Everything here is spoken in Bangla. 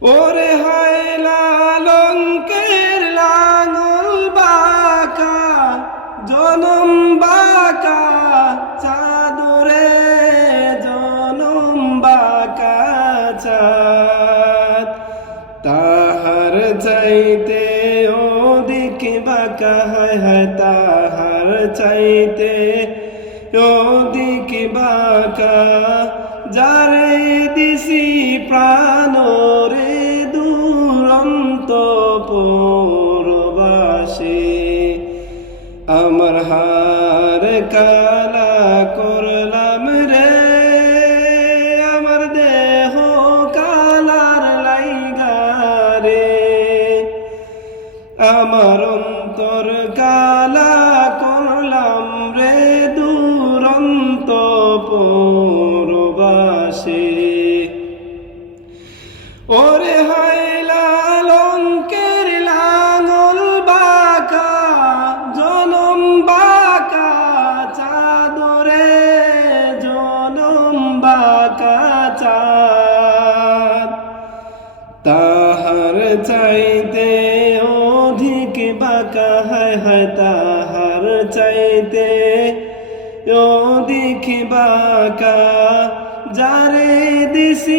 ওরে হায় লালঙ্কের লাঙল বাঁকা, জনম বাঁকা চাদরে, জনম বাঁকা চাঁদ। তাহার চাইতে অধিক বাঁকা, হায় হায় তাহার চাইতে অধিক বাঁকা, যারে দিছি প্রাণ রে দুরন্ত পরবাসে। আমার হার কালা করলাম রে, আমার দেহ কালার লাইগা রে, আমার অন্তর কালা করলাম রে দুরন্ত পরবাসে। ওরে হায় লালঙ্কের লাঙল বাঁকা, জনম বাঁকা চাদরে, জনম বাঁকা চাঁদ। তাহার চাইতে অধিক বাঁকা, হায় হায় তাহার চাইতে অধিক বাঁকা, যারে দিছি